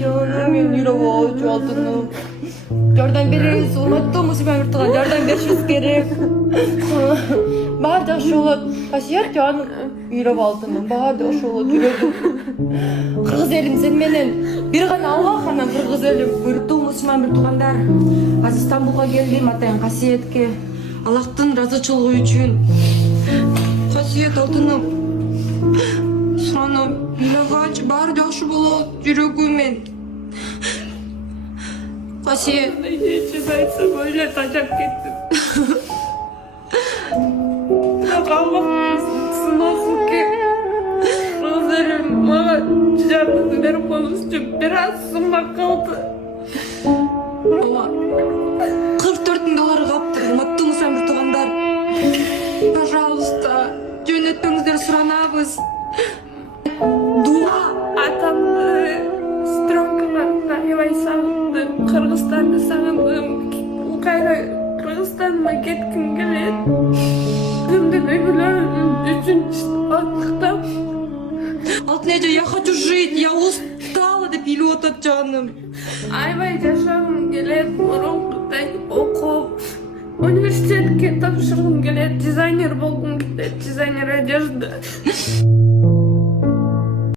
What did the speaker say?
Canım benim yürek алтыным. Жардам беріңіз, урматтуу мусулман журтуга жардам беришибиз керек. Баары жакшы болот. Касият жаным, үйрөп алтыным. Баары жакшы болот, жүрөгүм. Кыргыз элим сен менен бир гана Аллах анан кыргыз элим, буйруктуу мусулман бир туугандар. Азыр Стамбулга келдим атайын Касиетке. Аллахтын ыраазычылыгы үчүн. Касиет алтыным. Сураным, үйлөгөч, баары жакшы болот, жүрөгүм. Касиет. Чын айтсам, ойлап тажап кеттим. Аллах сыноосун кеп. Кыргыз мага жардам берип коюш үчүн бир аз сумма калды. Ооба. 44 000 доллар калыптыр, урматтуу мусулман туугандар. Пожалуйста, жөнөтпөңүздөр суранабыз. Дуа атамды строкаларына аябай сагындым, Кыргызстанды сагындым. Кайра Кыргызстанга кетким келет. Кымдын өйгөлөрүм үчүн аттыктап. Алтын эже, я хочу жить, я устала деп илип атат жаным. Аябай жашагым келет, мурункудай окуп, университетке тапшыргым келет, дизайнер болгум келет, дизайнер одежды.